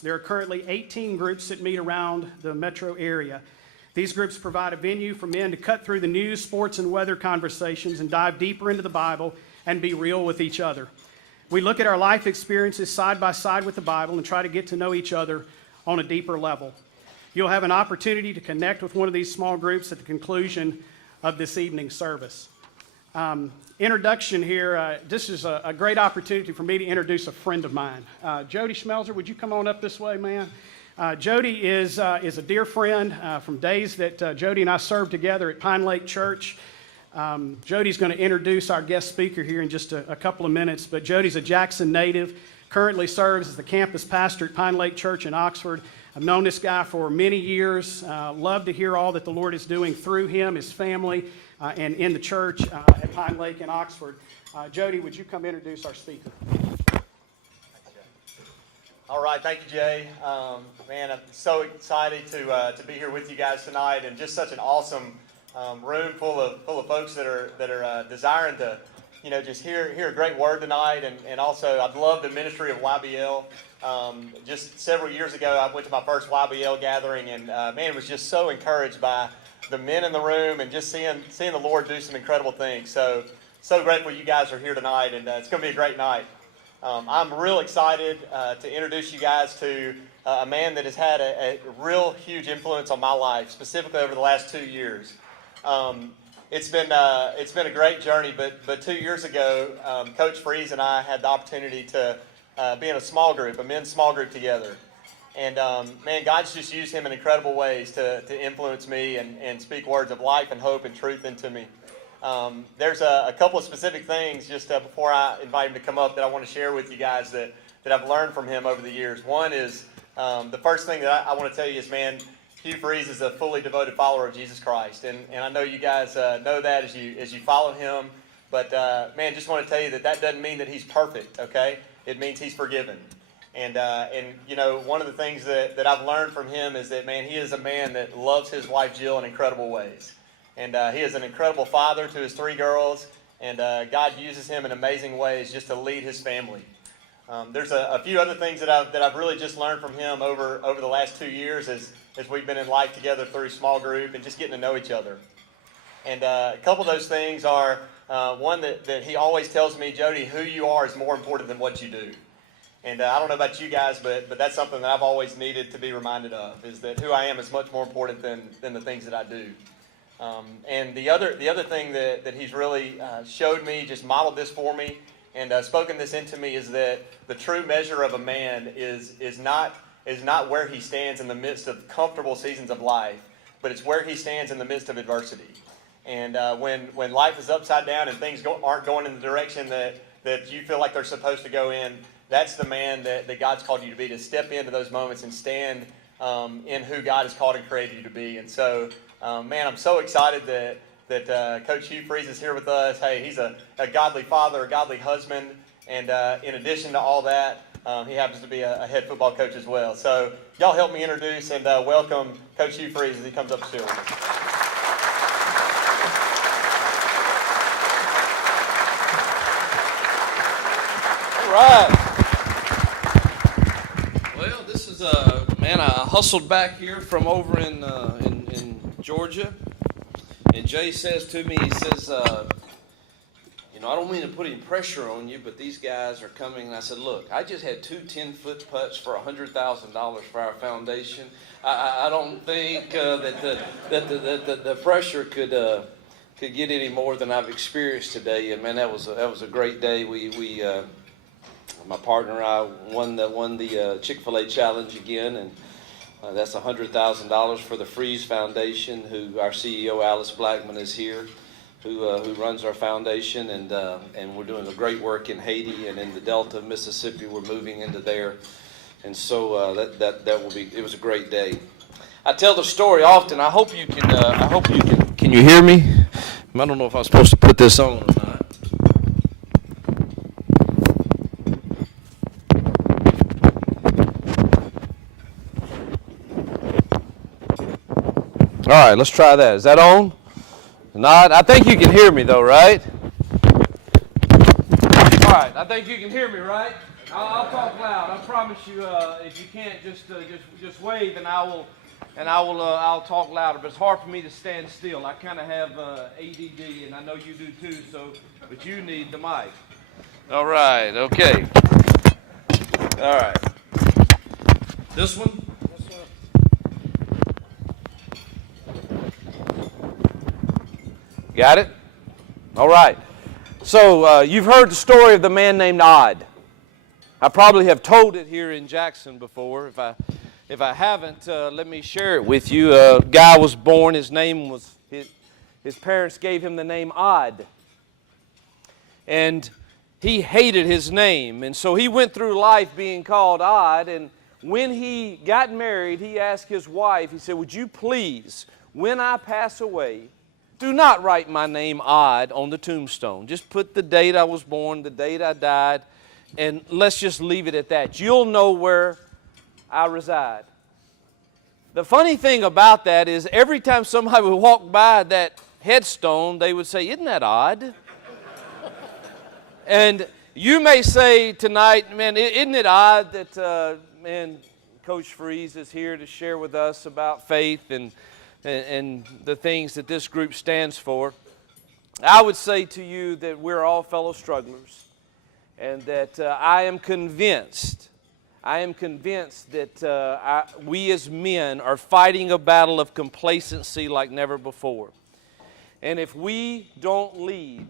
There are currently 18 groups that meet around the metro area. These groups provide a venue for men to cut through the news, sports, and weather conversations and dive deeper into the Bible and be real with each other. We look at our life experiences side by side with the Bible and try to get to know each other on a deeper level. You'll have an opportunity to connect with one of these small groups at the conclusion of this evening's service. Introduction here, this is a great opportunity for me to introduce a friend of mine. Jody Schmelzer, would you come on up this way, man? Jody is a dear friend from days that Jody and I served together at Pine Lake Church. Jody's going to introduce our guest speaker here in just a couple of minutes, but Jody's a Jackson native, currently serves as the campus pastor at Pine Lake Church in Oxford. I've known this guy for many years, love to hear all that the Lord is doing through him, his family, and in the church at Pine Lake in Oxford. Jody, would you come introduce our speaker? All right, thank you, Jay. Man, I'm so excited to be here with you guys tonight, and just such an awesome room full of folks that are desiring to, just hear a great word tonight, and also I've loved the ministry of YBL. Just several years ago, I went to my first YBL gathering, and man, was just so encouraged by the men in the room and just seeing the Lord do some incredible things. So grateful you guys are here tonight, and it's going to be a great night. I'm real excited to introduce you guys to a man that has had a real huge influence on my life, specifically over the last 2 years. It's been a great journey, but 2 years ago, Coach Freeze and I had the opportunity to be in a men's small group together. And man, God's just used him in incredible ways to influence me and speak words of life and hope and truth into me. There's a couple of specific things just before I invite him to come up that I want to share with you guys that I've learned from him over the years. One is, the first thing that I want to tell you is, man, Hugh Freeze is a fully devoted follower of Jesus Christ. And I know you guys know that as you follow him. But man, just want to tell you that doesn't mean that he's perfect, okay? It means he's forgiven. And one of the things that I've learned from him is that, man, he is a man that loves his wife Jill in incredible ways. And he is an incredible father to his 3 girls, and God uses him in amazing ways just to lead his family. There's a few other things that I've really just learned from him over the last 2 years as we've been in life together through small group and just getting to know each other. And a couple of those things are, one that he always tells me, Jody, who you are is more important than what you do. And I don't know about you guys, but that's something that I've always needed to be reminded of, is that who I am is much more important than the things that I do. And the other thing that he's really showed me, just modeled this for me, and spoken this into me, is that the true measure of a man is not where he stands in the midst of comfortable seasons of life, but it's where he stands in the midst of adversity. And when life is upside down and things aren't going in the direction that you feel like they're supposed to go in, that's the man that God's called you to be, to step into those moments and stand in who God has called and created you to be. And so, man, I'm so excited that Coach Hugh Freeze is here with us. Hey, he's a godly father, a godly husband, and in addition to all that, he happens to be a head football coach as well. So y'all help me introduce and welcome Coach Hugh Freeze as he comes up to share with us. All right. Well, this is man, I hustled back here from over in Georgia, and Jay says to me, he says, I don't mean to put any pressure on you, but these guys are coming. And I said, look, I just had 2 10-foot putts for $100,000 for our foundation. I don't think that the pressure could get any more than I've experienced today. And man, that was a great day. We my partner and I won the Chick-fil-A challenge again, and that's $100,000 for the Freeze Foundation, who our CEO Alice Blackman is here, who runs our foundation, and we're doing a great work in Haiti and in the Delta of Mississippi. We're moving into there, and so that will be. It was a great day. I tell the story often. I hope you can. Can you hear me? I don't know if I'm supposed to put this on or not. All right, let's try that. Is that on? Not? I think you can hear me though, right? All right, I think you can hear me, right? I'll talk loud. I promise you. If you can't, just wave, and I'll talk louder. But it's hard for me to stand still. I kind of have ADD, and I know you do too. But you need the mic. All right. Okay. All right. This one. Got it? All right. So you've heard the story of the man named Odd. I probably have told it here in Jackson before. If I haven't, let me share it with you. A guy was born. His parents gave him the name Odd. And he hated his name. And so he went through life being called Odd. And when he got married, he asked his wife, he said, would you please, when I pass away, do not write my name Odd on the tombstone. Just put the date I was born, the date I died, and let's just leave it at that. You'll know where I reside. The funny thing about that is every time somebody would walk by that headstone, they would say, isn't that odd? And you may say tonight, man, isn't it odd that, Coach Freeze is here to share with us about faith and the things that this group stands for. I would say to you that we're all fellow strugglers, and that I am convinced that we as men are fighting a battle of complacency like never before. And if we don't lead,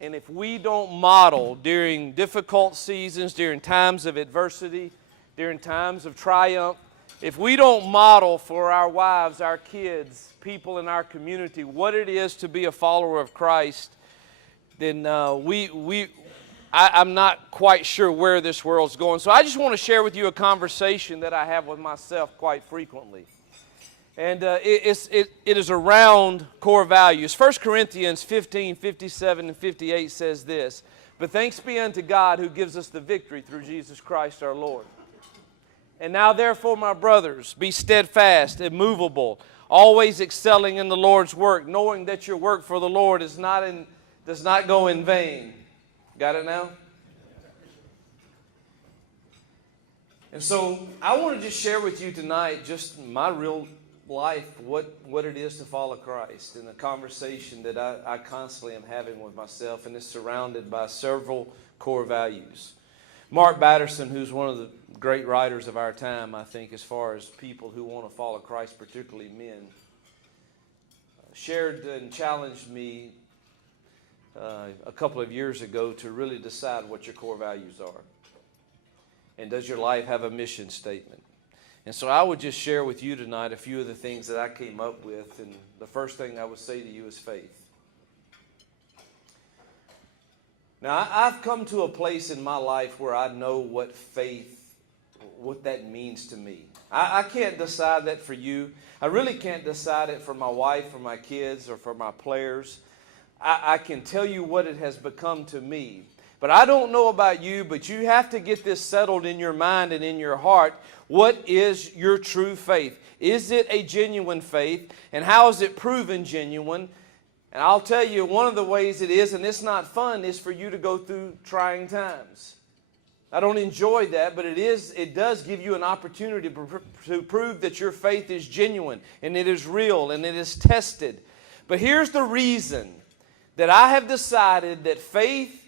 and if we don't model during difficult seasons, during times of adversity, during times of triumph, if we don't model for our wives, our kids, people in our community what it is to be a follower of Christ, then I'm not quite sure where this world's going. So I just want to share with you a conversation that I have with myself quite frequently. And it is around core values. 1 Corinthians 15, 57 and 58 says this, but thanks be unto God who gives us the victory through Jesus Christ our Lord. And now therefore, my brothers, be steadfast, immovable, always excelling in the Lord's work, knowing that your work for the Lord does not go in vain. Got it now? And so I want to just share with you tonight just my real life, what it is to follow Christ, and the conversation that I constantly am having with myself, and it's surrounded by several core values. Mark Batterson, who's one of the great writers of our time, I think, as far as people who want to follow Christ, particularly men, shared and challenged me a couple of years ago to really decide what your core values are. And does your life have a mission statement? And so I would just share with you tonight a few of the things that I came up with. And the first thing I would say to you is faith. Now, I've come to a place in my life where I know what that means to me. I can't decide that for you. I really can't decide it for my wife or my kids or for my players. I can tell you what it has become to me. But I don't know about you, but you have to get this settled in your mind and in your heart. What is your true faith? Is it a genuine faith? And how is it proven genuine? And I'll tell you, one of the ways it is, and it's not fun, is for you to go through trying times. I don't enjoy that, but it does give you an opportunity to prove that your faith is genuine, and it is real, and it is tested. But here's the reason that I have decided that faith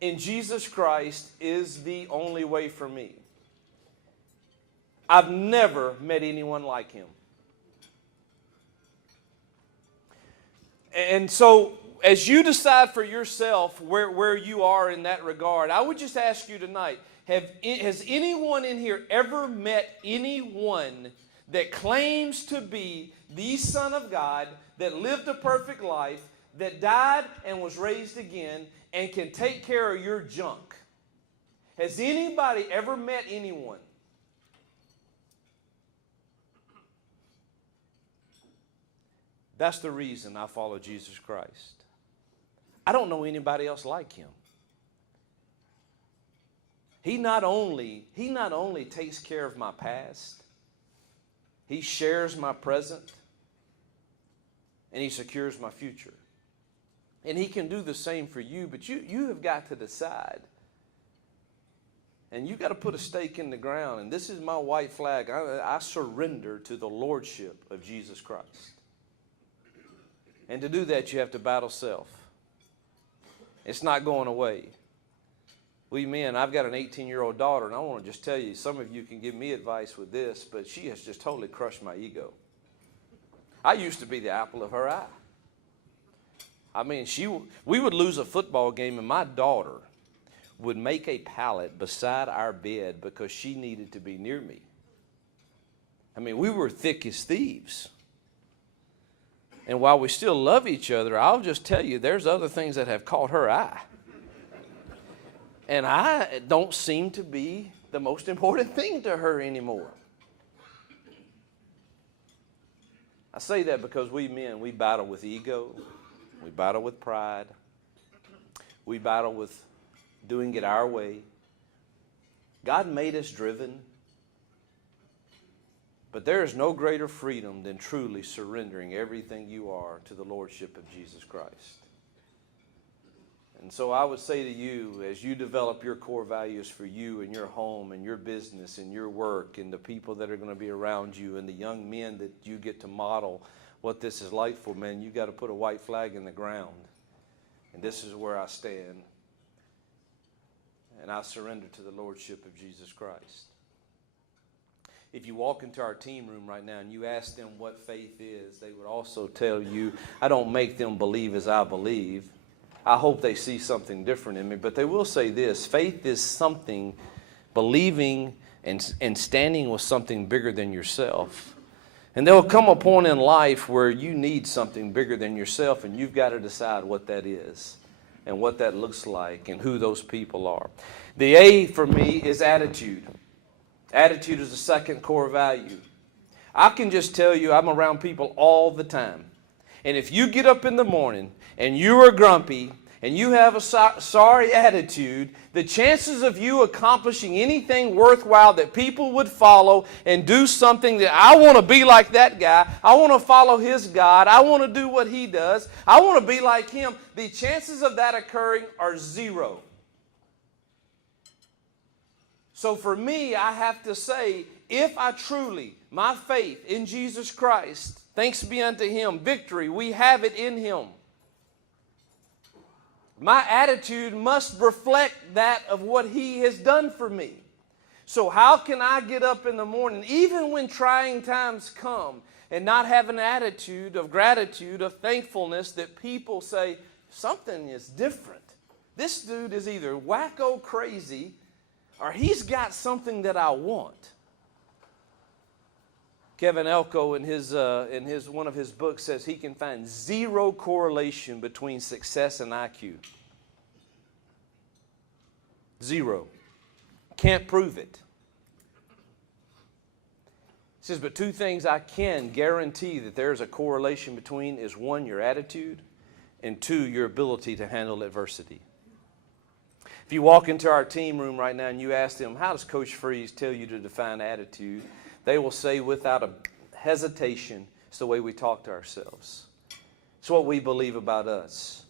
in Jesus Christ is the only way for me. I've never met anyone like him. And so, as you decide for yourself where you are in that regard, I would just ask you tonight, has anyone in here ever met anyone that claims to be the Son of God, that lived a perfect life, that died and was raised again, and can take care of your junk? Has anybody ever met anyone? That's the reason I follow Jesus Christ. I don't know anybody else like him. He not only takes care of my past, he shares my present, and he secures my future. And he can do the same for you, but you have got to decide And you got to put a stake in the ground. And this is my white flag. I surrender to the lordship of Jesus Christ. And to do that, you have to battle self. It's not going away. We men, I've got an 18-year-old daughter, and I want to just tell you, some of you can give me advice with this, but she has just totally crushed my ego. I used to be the apple of her eye. I mean, we would lose a football game, and my daughter would make a pallet beside our bed because she needed to be near me. I mean, we were thick as thieves. And while we still love each other, I'll just tell you, there's other things that have caught her eye. And I don't seem to be the most important thing to her anymore. I say that because we men, we battle with ego. We battle with pride. We battle with doing it our way. God made us driven. But there is no greater freedom than truly surrendering everything you are to the lordship of Jesus Christ. And so I would say to you, as you develop your core values for you and your home and your business and your work and the people that are going to be around you and the young men that you get to model what this is like for, men, you got to put a white flag in the ground. And this is where I stand. And I surrender to the lordship of Jesus Christ. If you walk into our team room right now and you ask them what faith is, they would also tell you, I don't make them believe as I believe. I hope they see something different in me. But they will say this, faith is something, believing and standing with something bigger than yourself. And there will come a point in life where you need something bigger than yourself, and you've got to decide what that is and what that looks like and who those people are. The A for me is attitude. Attitude is the second core value. I can just tell you, I'm around people all the time. And if you get up in the morning and you are grumpy and you have a sorry attitude, the chances of you accomplishing anything worthwhile that people would follow and do something that I want to be like that guy, I want to follow his God, I want to do what he does, I want to be like him, the chances of that occurring are zero. So for me, I have to say, if I truly, my faith in Jesus Christ, thanks be unto him, victory, we have it in him. My attitude must reflect that of what he has done for me. So how can I get up in the morning, even when trying times come, and not have an attitude of gratitude, of thankfulness, that people say, something is different. This dude is either wacko crazy, or he's got something that I want. Kevin Elko in his one of his books says he can find zero correlation between success and IQ. Zero. Can't prove it. He says, but two things I can guarantee that there's a correlation between is one, your attitude, and two, your ability to handle adversity. If you walk into our team room right now and you ask them, how does Coach Freeze tell you to define attitude? They will say without a hesitation, it's the way we talk to ourselves. It's what we believe about us.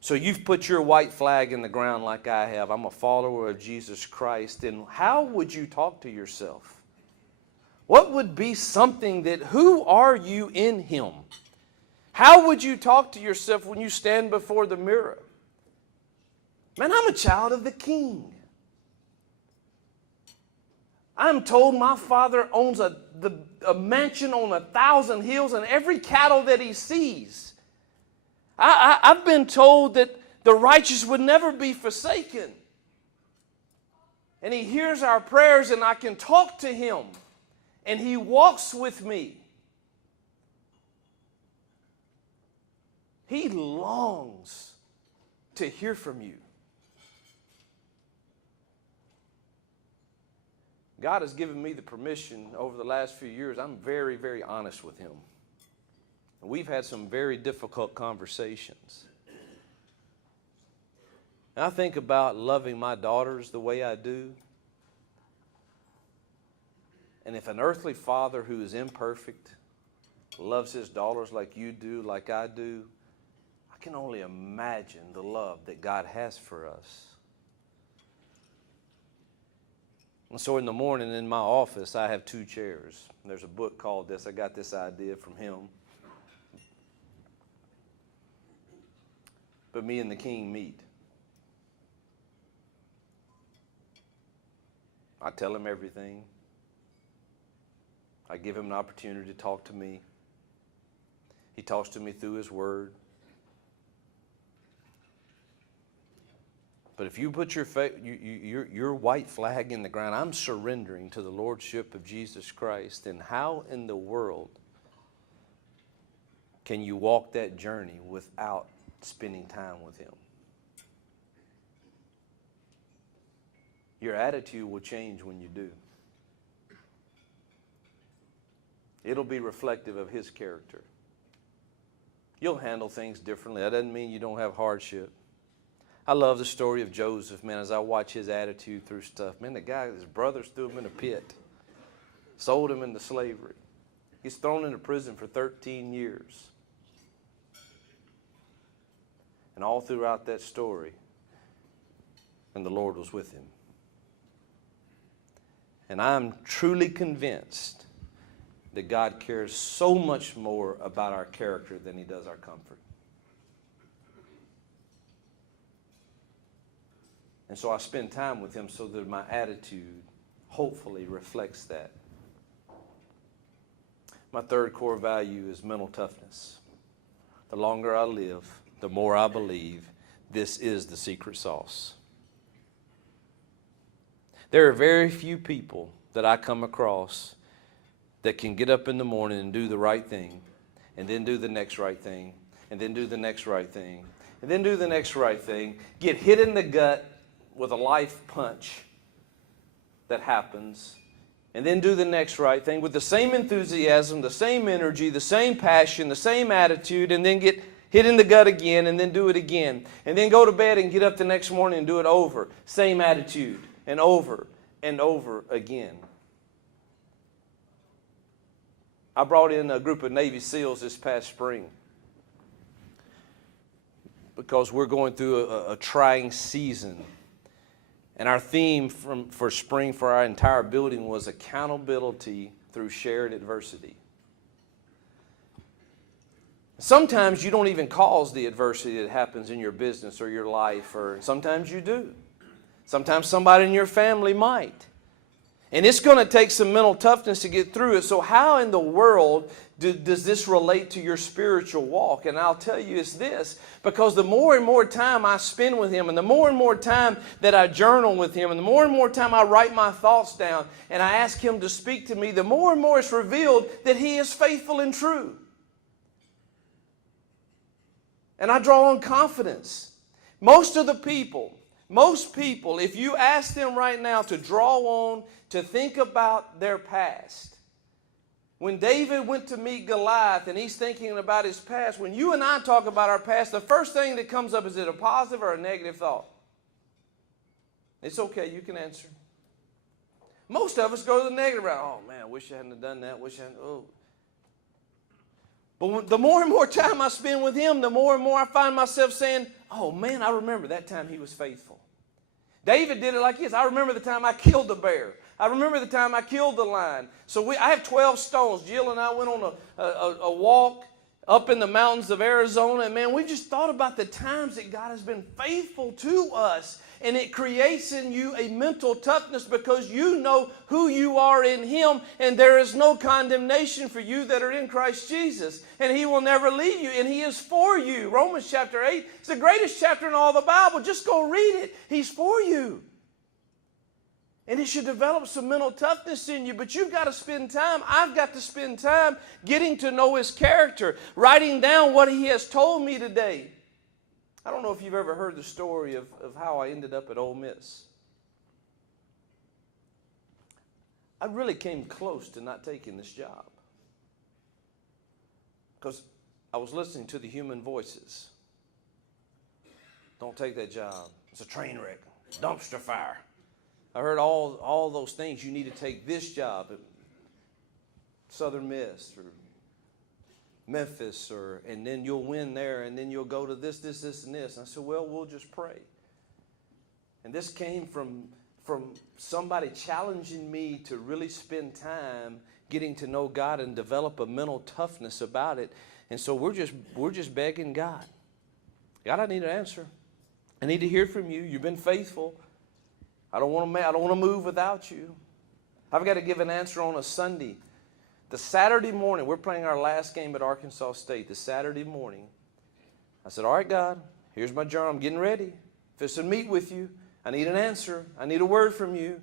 So you've put your white flag in the ground like I have. I'm a follower of Jesus Christ. And how would you talk to yourself? What would be something that, who are you in him? How would you talk to yourself when you stand before the mirror? Man, I'm a child of the King. I'm told my Father owns a mansion on 1,000 hills and every cattle that he sees. I've been told that the righteous would never be forsaken. And he hears our prayers and I can talk to him. And he walks with me. He longs to hear from you. God has given me the permission over the last few years. I'm very, very honest with him. And we've had some very difficult conversations. And I think about loving my daughters the way I do. And if an earthly father who is imperfect loves his daughters like you do, like I do, I can only imagine the love that God has for us. And so in the morning in my office, I have 2 chairs. There's a book called this. I got this idea from him. But me and the king meet. I tell him everything. I give him an opportunity to talk to me. He talks to me through his word. But if you put your white flag in the ground, I'm surrendering to the lordship of Jesus Christ, then how in the world can you walk that journey without spending time with him? Your attitude will change when you do. It'll be reflective of his character. You'll handle things differently. That doesn't mean you don't have hardship. I love the story of Joseph, man, as I watch his attitude through stuff. Man, the guy, his brothers threw him in a pit, sold him into slavery. He's thrown into prison for 13 years. And all throughout that story, and the Lord was with him. And I'm truly convinced that God cares so much more about our character than he does our comfort. And so I spend time with him so that my attitude hopefully reflects that. My third core value is mental toughness. The longer I live, the more I believe this is the secret sauce. There are very few people that I come across that can get up in the morning and do the right thing, and then do the next right thing, and then do the next right thing, and then do the next right thing, get hit in the gut with a life punch that happens, and then do the next right thing with the same enthusiasm, the same energy, the same passion, the same attitude, and then get hit in the gut again, and then do it again, and then go to bed and get up the next morning and do it over. Same attitude, and over again. I brought in a group of Navy SEALs this past spring because we're going through a trying season. And our theme for spring for our entire building was accountability through shared adversity. Sometimes you don't even cause the adversity that happens in your business or your life, or sometimes you do. Sometimes somebody in your family might. And it's going to take some mental toughness to get through it. So how in the world does this relate to your spiritual walk? And I'll tell you it's this. Because the more and more time I spend with him, and the more time that I journal with him, and the more time I write my thoughts down, and I ask him to speak to me, the more and more it's revealed that he is faithful and true. And I draw on confidence. Most people, if you ask them right now to draw on, to think about their past. When David went to meet Goliath and he's thinking about his past, when you and I talk about our past, the first thing that comes up, is it a positive or a negative thought? It's okay, you can answer. Most of us go to the negative route. Oh man, I wish I hadn't done that, But the more and more time I spend with him, the more and more I find myself saying, oh man, I remember that time he was faithful. David did it like this. I remember the time I killed the bear. I remember the time I killed the lion. So I have 12 stones. Jill and I went on a walk up in the mountains of Arizona. And man, we just thought about the times that God has been faithful to us. And it creates in you a mental toughness because you know who you are in him. And there is no condemnation for you that are in Christ Jesus. And he will never leave you. And he is for you. Romans chapter 8 is the greatest chapter in all the Bible. Just go read it. He's for you. And it should develop some mental toughness in you. But you've got to spend time. I've got to spend time getting to know his character. Writing down what he has told me today. I don't know if you've ever heard the story of how I ended up at Ole Miss. I really came close to not taking this job. Because I was listening to the human voices. Don't take that job. It's a train wreck. Dumpster fire. I heard all those things. You need to take this job at Southern Miss or Memphis, and then you'll win there, and then you'll go to this, and this. And I said, well, we'll just pray. And this came from from somebody challenging me to really spend time getting to know God and develop a mental toughness about it. And so we're just begging God. God, I need an answer. I need to hear from you. You've been faithful. I don't want to move without you. I've got to give an answer on a Sunday. The Saturday morning, we're playing our last game at Arkansas State. The Saturday morning, I said, all right, God, here's my journal. I'm getting ready. If it's to meet with you, I need an answer. I need a word from you.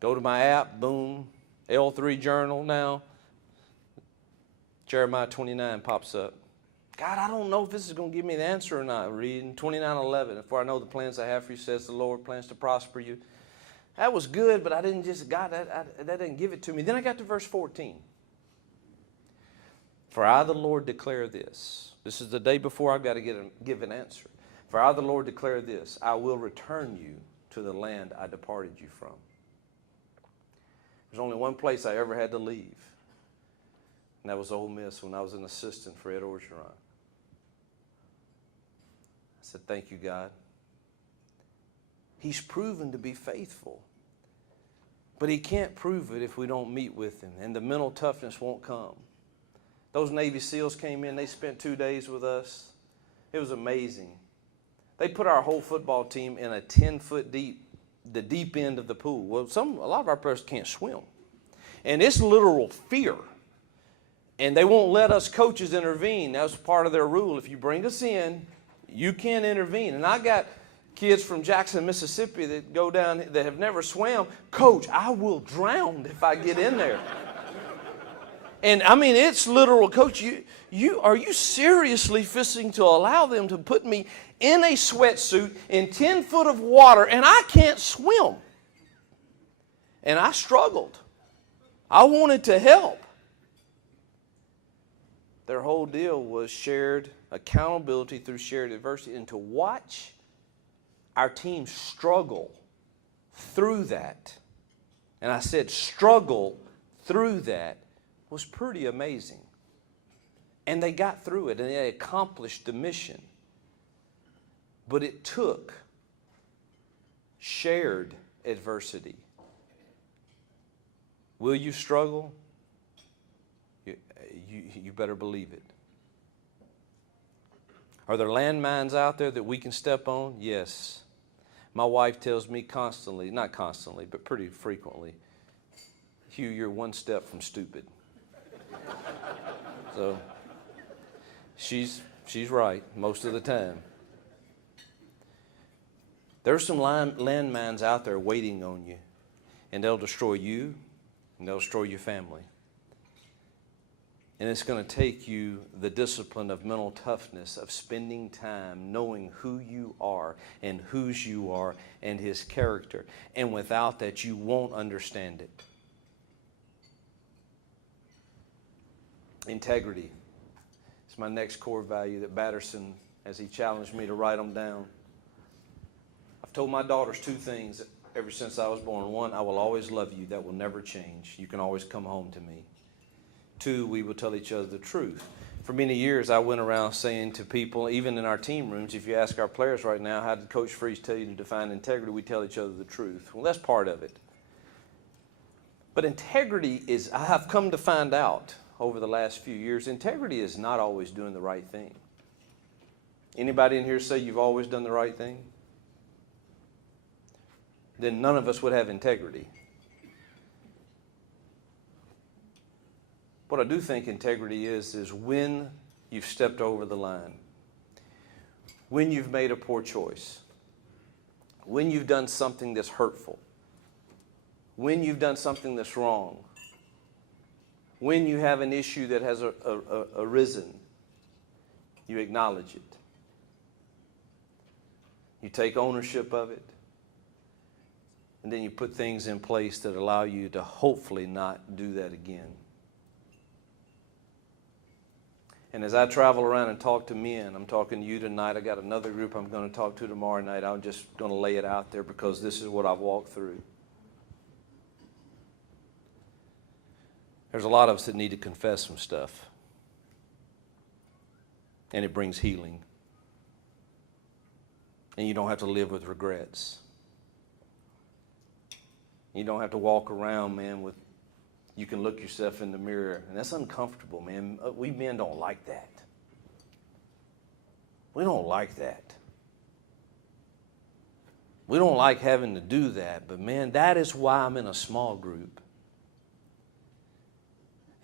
Go to my app, boom, L3 journal now. Jeremiah 29 pops up. God, I don't know if this is going to give me the answer or not. Reading 29:11. For I know the plans I have for you, says the Lord, plans to prosper you. That was good, but I didn't just, God, that didn't give it to me. Then I got to verse 14. For I, the Lord, declare this. This is the day before I've got to give an answer. For I, the Lord, declare this. I will return you to the land I departed you from. There's only one place I ever had to leave. And that was Ole Miss when I was an assistant for Ed Orgeron. I said, thank you, God. He's proven to be faithful. But he can't prove it if we don't meet with him. And the mental toughness won't come. Those Navy SEALs came in. They spent 2 days with us. It was amazing. They put our whole football team in a 10-foot deep, the deep end of the pool. Well, a lot of our players can't swim. And it's literal fear. And they won't let us coaches intervene. That's part of their rule. If you bring us in, you can't intervene. And I got kids from Jackson, Mississippi that go down that have never swam. Coach, I will drown if I get in there. And I mean, it's literal. Coach, are you seriously fixing to allow them to put me in a sweatsuit in 10 foot of water and I can't swim? And I struggled. I wanted to help. Their whole deal was shared accountability through shared adversity, and to watch our team struggle through that, and I said struggle through that, was pretty amazing. And they got through it, and they accomplished the mission. But it took shared adversity. Will you struggle? You better believe it. Are there landmines out there that we can step on? Yes. My wife tells me constantly, not constantly, but pretty frequently, Hugh, you're one step from stupid. So she's right most of the time. There's some landmines out there waiting on you, and they'll destroy you, and they'll destroy your family. And it's going to take you the discipline of mental toughness, of spending time knowing who you are and whose you are and his character. And without that, you won't understand it. Integrity. It's my next core value that Batterson, as he challenged me to write them down. I've told my daughters 2 things ever since I was born. 1, I will always love you. That will never change. You can always come home to me. 2, we will tell each other the truth. For many years, I went around saying to people, even in our team rooms, if you ask our players right now, how did Coach Freeze tell you to define integrity? We tell each other the truth. Well, that's part of it. But integrity is, I have come to find out over the last few years, integrity is not always doing the right thing. Anybody in here say you've always done the right thing? Then none of us would have integrity. What I do think integrity is when you've stepped over the line, when you've made a poor choice, when you've done something that's hurtful, when you've done something that's wrong, when you have an issue that has arisen, you acknowledge it. You take ownership of it, and then you put things in place that allow you to hopefully not do that again. And as I travel around and talk to men, I'm talking to you tonight. I got another group I'm going to talk to tomorrow night. I'm just going to lay it out there because this is what I've walked through. There's a lot of us that need to confess some stuff. And it brings healing. And you don't have to live with regrets. You don't have to walk around, man, with, you can look yourself in the mirror. And that's uncomfortable, man. We men don't like that. We don't like that. We don't like having to do that. But, man, that is why I'm in a small group.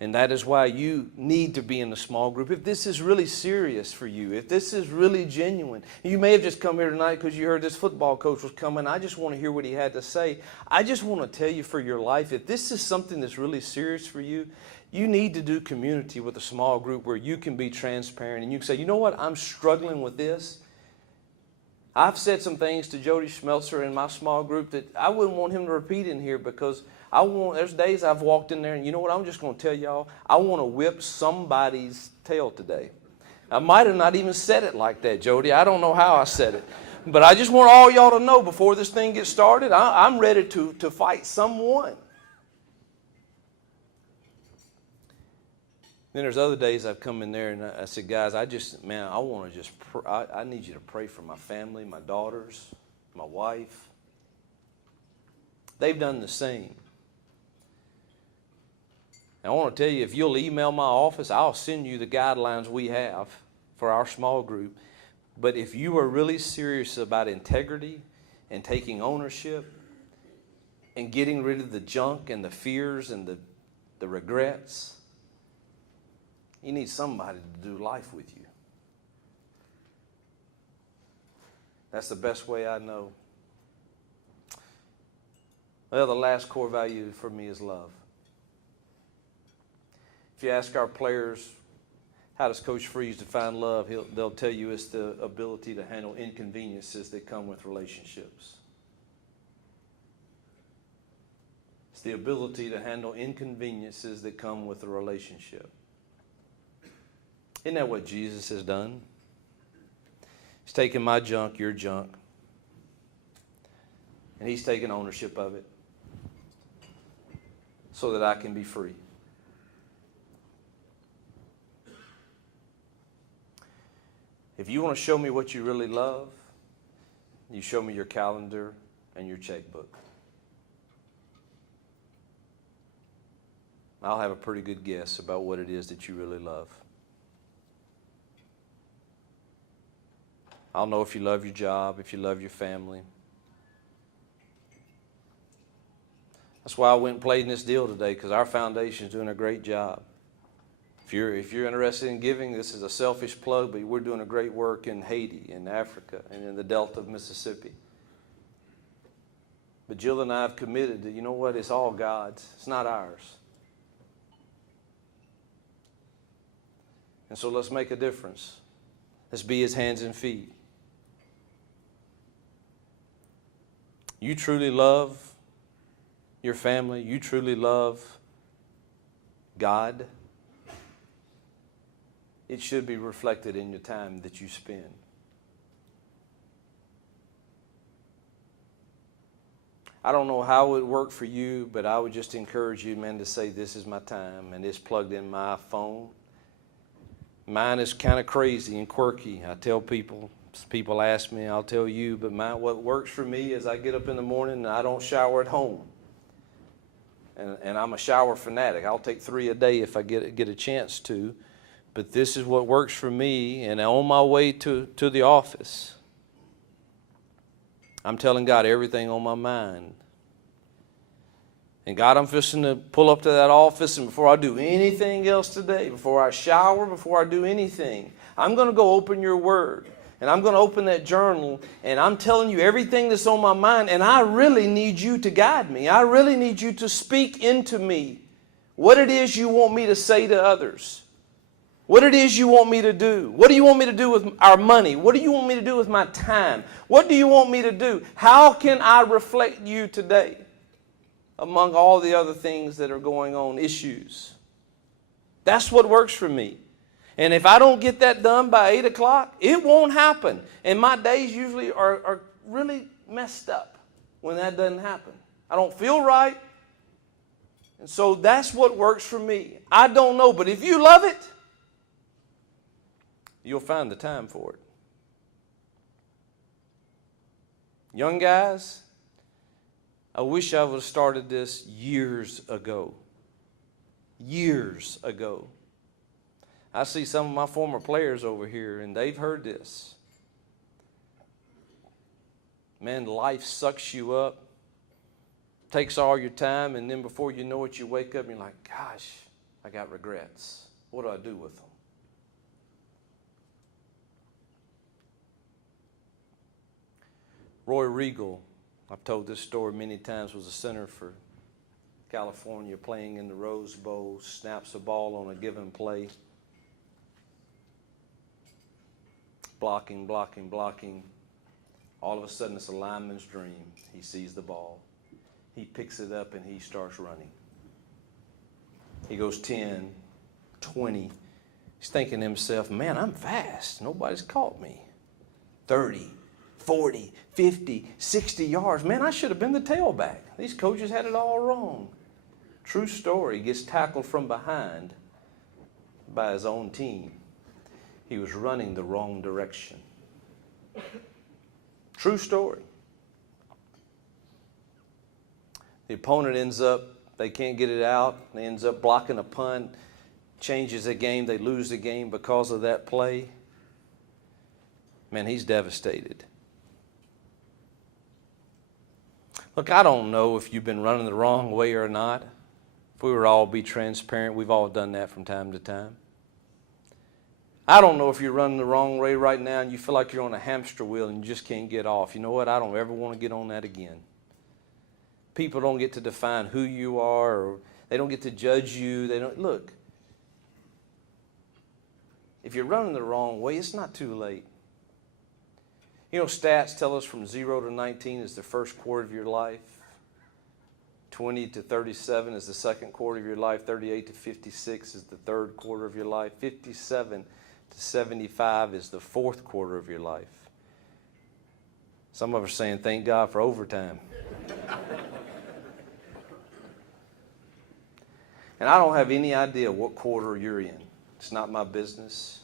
And that is why you need to be in a small group. If this is really serious for you, if this is really genuine, you may have just come here tonight because you heard this football coach was coming. I just want to hear what he had to say. I just want to tell you for your life, if this is something that's really serious for you, you need to do community with a small group where you can be transparent and you can say, you know what, I'm struggling with this. I've said some things to Jody Schmelzer in my small group that I wouldn't want him to repeat in here because there's days I've walked in there and you know what, I'm just going to tell y'all, I want to whip somebody's tail today. I might have not even said it like that, Jody. I don't know how I said it. But I just want all y'all to know before this thing gets started, I'm ready to fight someone. Then there's other days I've come in there and I said, guys, I want to just, I need you to pray for my family, my daughters, my wife. They've done the same. And I want to tell you, if you'll email my office, I'll send you the guidelines we have for our small group. But if you are really serious about integrity and taking ownership and getting rid of the junk and the fears and the regrets, you need somebody to do life with you. That's the best way I know. Well, the last core value for me is love. If you ask our players, how does Coach Freeze define love? They'll tell you it's the ability to handle inconveniences that come with relationships. It's the ability to handle inconveniences that come with a relationship. Isn't that what Jesus has done? He's taken my junk, your junk, and He's taken ownership of it so that I can be free. If you want to show me what you really love, you show me your calendar and your checkbook. I'll have a pretty good guess about what it is that you really love. I'll know if you love your job, if you love your family. That's why I went and played in this deal today, because our foundation is doing a great job. If you're interested in giving, this is a selfish plug, but we're doing a great work in Haiti, in Africa, and in the Delta of Mississippi. But Jill and I have committed that, you know what, it's all God's. It's not ours. And so let's make a difference. Let's be His hands and feet. You truly love your family. You truly love God. It should be reflected in your time that you spend. I don't know how it would work for you, but I would just encourage you, man, to say this is my time, and it's plugged in my phone. Mine is kind of crazy and quirky. I tell people ask me, I'll tell you, but what works for me is I get up in the morning and I don't shower at home. And I'm a shower fanatic. I'll take 3 a day if I get a chance to. But this is what works for me, and on my way to the office, I'm telling God everything on my mind. And God, I'm fixing to pull up to that office, and before I do anything else today, before I shower, before I do anything, I'm going to go open your Word. And I'm going to open that journal, and I'm telling you everything that's on my mind, and I really need you to guide me. I really need you to speak into me what it is you want me to say to others. What it is you want me to do. What do you want me to do with our money? What do you want me to do with my time? What do you want me to do? How can I reflect you today among all the other things that are going on, issues? That's what works for me. And if I don't get that done by 8 o'clock, it won't happen. And my days usually are really messed up when that doesn't happen. I don't feel right. And so that's what works for me. I don't know, but if you love it, you'll find the time for it. Young guys, I wish I would have started this years ago. Years ago. I see some of my former players over here, and they've heard this. Man, life sucks you up, takes all your time, and then before you know it, you wake up and you're like, gosh, I got regrets. What do I do with them? Roy Regal, I've told this story many times, was a center for California, playing in the Rose Bowl, snaps a ball on a given play. Blocking. All of a sudden, it's a lineman's dream. He sees the ball. He picks it up and he starts running. He goes 10, 20. He's thinking to himself, man, I'm fast. Nobody's caught me. 30, 40, 50, 60 yards. Man, I should have been the tailback. These coaches had it all wrong. True story. He gets tackled from behind by his own team. He was running the wrong direction. True story. The opponent ends up, they can't get it out. They ends up blocking a punt, changes the game. They lose the game because of that play. Man, he's devastated. Look, I don't know if you've been running the wrong way or not. If we were all be transparent, we've all done that from time to time. I don't know if you're running the wrong way right now and you feel like you're on a hamster wheel and you just can't get off. You know what? I don't ever want to get on that again. People don't get to define who you are, or they don't get to judge you. They don't. Look, if you're running the wrong way, it's not too late. You know, stats tell us from 0 to 19 is the first quarter of your life. 20 to 37 is the second quarter of your life. 38 to 56 is the third quarter of your life. 57 to 75 is the fourth quarter of your life. Some of us are saying, thank God for overtime. And I don't have any idea what quarter you're in. It's not my business.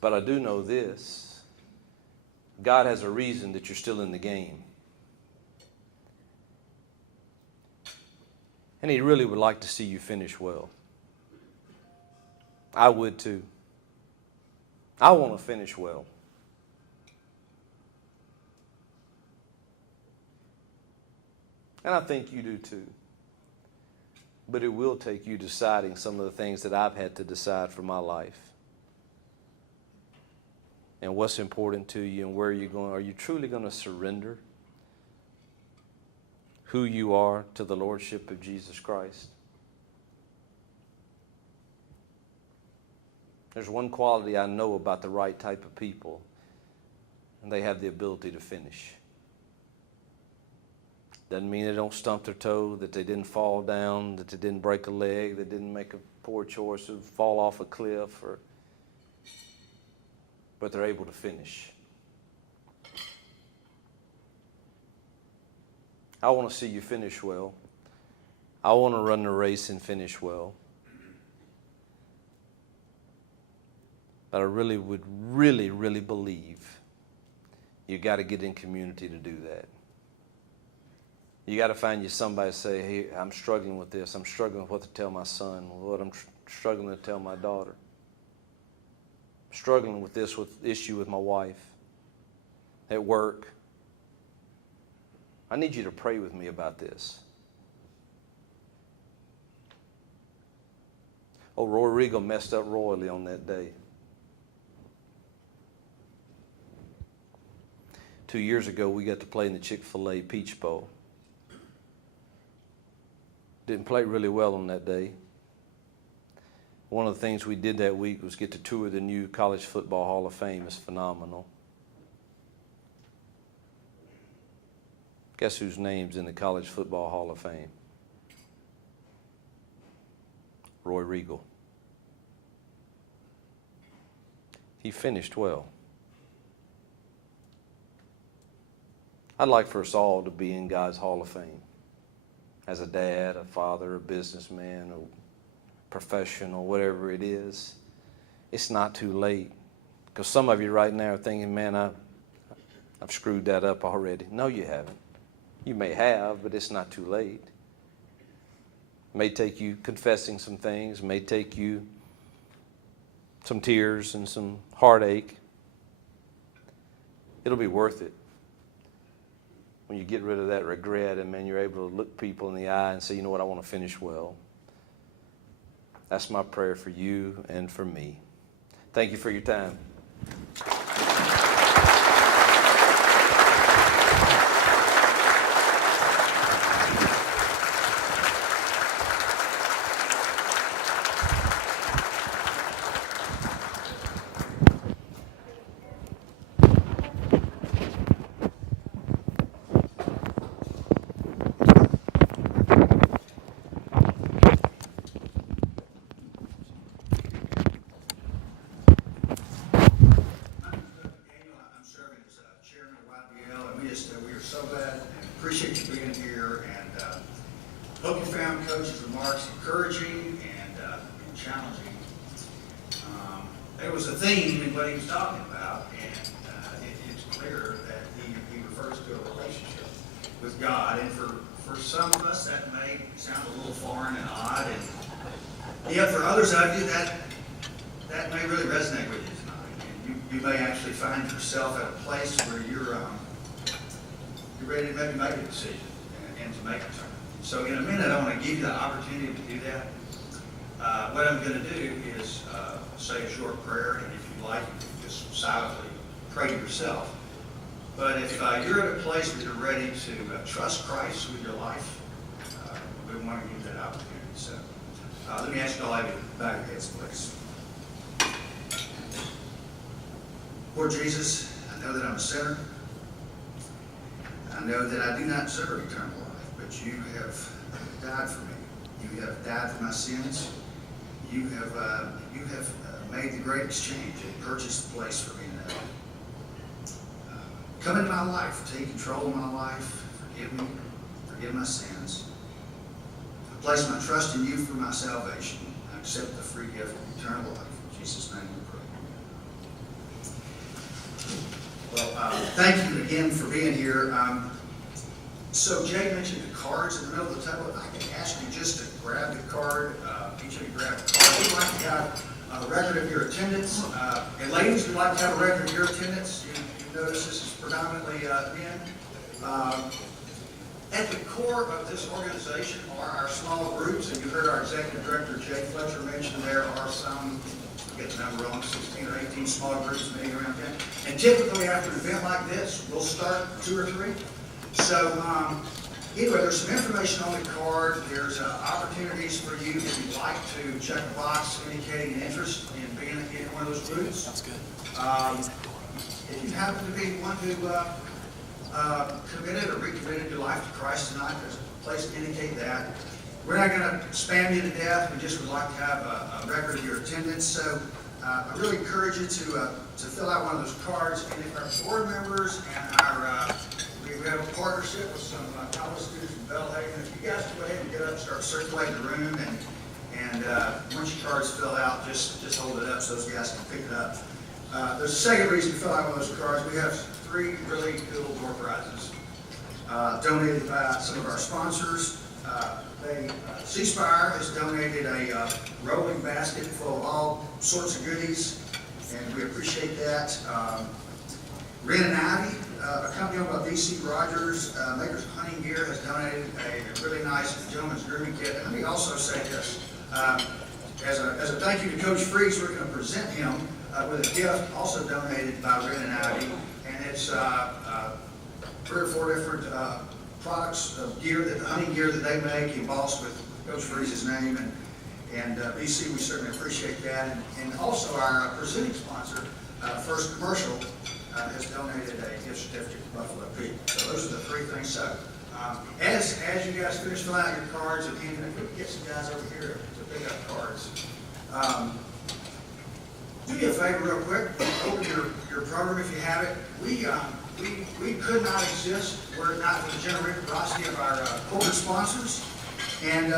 But I do know this. God has a reason that you're still in the game. And He really would like to see you finish well. I would too. I want to finish well. And I think you do too. But it will take you deciding some of the things that I've had to decide for my life. And what's important to you and where you're going. Are you truly going to surrender who you are to the Lordship of Jesus Christ? There's one quality I know about the right type of people, and they have the ability to finish. Doesn't mean they don't stump their toe, that they didn't fall down, that they didn't break a leg, they didn't make a poor choice or fall off a cliff, but they're able to finish. I want to see you finish well. I want to run the race and finish well. But I really would really believe you got to get in community to do that. You got to find you somebody to say, hey, I'm struggling with this. I'm struggling with what to tell my son, what I'm struggling to tell my daughter. I'm struggling with this issue with my wife at work. I need you to pray with me about this. Oh, Roy Regal messed up royally on that day. 2 years ago, we got to play in the Chick-fil-A Peach Bowl. Didn't play really well on that day. One of the things we did that week was get to tour the new College Football Hall of Fame. It's phenomenal. Guess whose name's in the College Football Hall of Fame? Roy Regal. He finished well. I'd like for us all to be in God's Hall of Fame. As a dad, a father, a businessman, a professional, whatever it is. It's not too late. Because some of you right now are thinking, man, I've screwed that up already. No, you haven't. You may have, but it's not too late. It may take you confessing some things, it may take you some tears and some heartache. It'll be worth it when you get rid of that regret and, man, you're able to look people in the eye and say, you know what, I want to finish well. That's my prayer for you and for me. Thank you for your time. I'm serving as chairman of YBL, and we are so glad and appreciate you being here, and hope you found Coach's remarks encouraging and challenging. There was a theme in what he was talking about, and it's clear that he refers to a relationship with God, and for some of us that may sound a little foreign and odd, and yet for others of you that may really resonate with you. You may actually find yourself at a place where you're ready to maybe make a decision and to make a turn. So in a minute, I want to give you the opportunity to do that. What I'm going to do is say a short prayer, and if you like, you can just silently pray to yourself. But if you're at a place where you're ready to trust Christ with your life, we want to give that opportunity. So let me ask you all to bow your heads, please. Lord Jesus, I know that I'm a sinner. I know that I do not deserve eternal life, but you have died for me. You have died for my sins. You have made the great exchange and purchased the place for me in heaven. Come into my life, take control of my life, forgive me, forgive my sins. I place my trust in you for my salvation. I accept the free gift of eternal life. In Jesus' name we pray. Well, thank you again for being here. So Jay mentioned the cards in the middle of the table. I can ask you just to grab the card. Each of you grab a card. We'd like to have a record of your attendance. And ladies, we'd like to have a record of your attendance. You notice this is predominantly men. At the core of this organization are our small groups, and you heard our executive director, Jay Fletcher, mention there are some, I get the number wrong, 16 or 18 small groups meeting around 10. And typically after an event like this, we'll start 2 or 3. So anyway, there's some information on the card. There's opportunities for you if you'd like to check a box indicating an interest in being in one of those groups. That's good. If you happen to be one who committed or recommitted your life to Christ tonight, there's a place to indicate that. We're not going to spam you to death. We just would like to have a record of your attendance. So I really encourage you to fill out one of those cards. And if our board members and our we have a partnership with some college students from Belhaven. If you guys go ahead and get up and start circulating the room, and once your card's filled out, just hold it up so those guys can pick it up. There's a second reason to fill out one of those cards. We have 3 really cool door prizes donated by some of our sponsors. C-Spire has donated a rolling basket full of all sorts of goodies, and we appreciate that. Ren and Ivy, a company owned by B.C. Rogers, makers of hunting gear, has donated a really nice gentleman's grooming kit. And let me also say this. As a thank you to Coach Freeze, we're going to present him with a gift also donated by Ren and Ivy. And it's 3 or 4 different products of gear, the hunting gear that they make, embossed with Coach Freeze's name. And BC, we certainly appreciate that. And also our presenting sponsor, First Commercial, has donated a gift certificate to Buffalo Pete. So those are the 3 things. So as you guys finish filling out your cards, and we can get some guys over here to pick up cards. Do me a favor real quick. Open your program if you have it. We could not exist were it not for the generosity of our corporate sponsors. And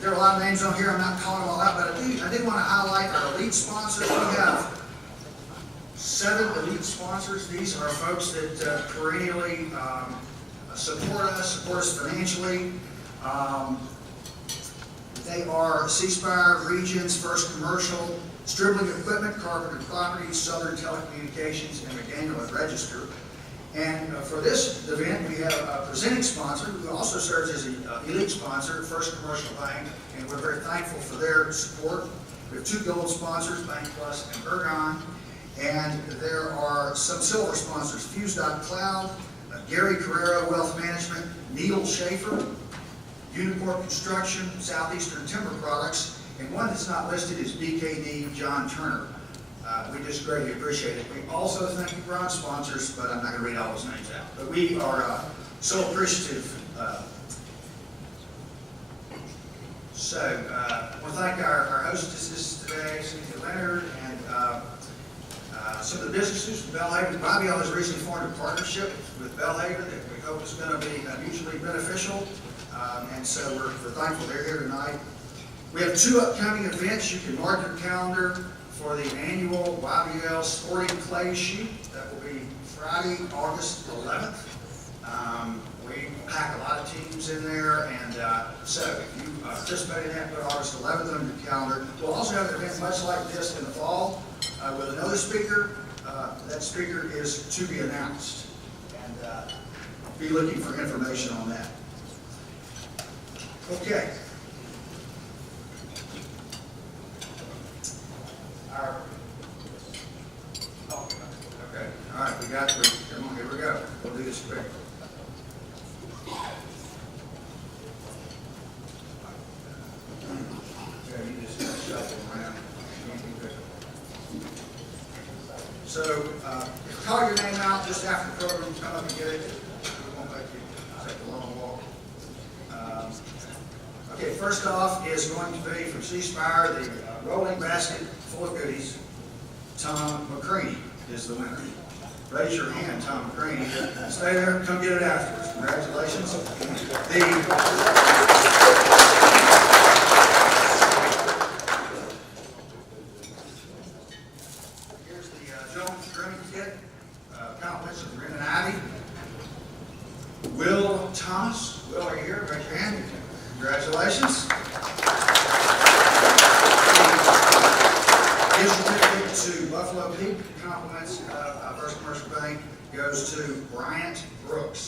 there are a lot of names on here. I'm not calling them all out, but I did want to highlight our elite sponsors. We have 7 elite sponsors. These are folks that perennially support us financially. They are C Spire Region's first commercial Stribling Equipment, Carpenter Properties, Southern Telecommunications, and McDaniel and Register. And for this event, we have a presenting sponsor who also serves as an elite sponsor, First Commercial Bank, and we're very thankful for their support. We have 2 gold sponsors, Bank Plus and Ergon, and there are some silver sponsors, Fuse.Cloud, Gary Carrera Wealth Management, Neil Schaefer, Unicorn Construction, Southeastern Timber Products, and one that's not listed is BKD John Turner. We just greatly appreciate it. We also thank you for our sponsors, but I'm not going to read all those names out. But we are so appreciative. I want to thank our hostesses today, Cynthia Leonard, and some of the businesses from Bellhaven. YBL has recently formed a partnership with Bellhaven that we hope is going to be mutually beneficial. And so we're thankful they're here tonight. We have 2 upcoming events. You can mark your calendar for the annual YBL Sporting Clay Shoot. That will be Friday, August 11th. We pack a lot of teams in there, and so if you participate in that, put August 11th on your calendar. We'll also have an event much like this in the fall with another speaker. That speaker is to be announced, and be looking for information on that. Okay. Okay. All right, we got 3. Come on, here we go. We'll do this quick. Okay, you just shuffle around. So, if you call your name out just after the program, come up and get it. We won't make you take a long walk. Okay, first off is going to be from C Spire, the rolling basket full of goodies. Tom McCreaney is the winner. Raise your hand, Tom McCreaney. Stay there, come get it afterwards. Congratulations. Here's the Jones Grooming Kit, compliments of Rim and Ivy. Will Thomas. Will, are you here? Raise your hand. Congratulations. Gift certificate to Buffalo Peak, compliments of First Commercial Bank, goes to Bryant Brooks.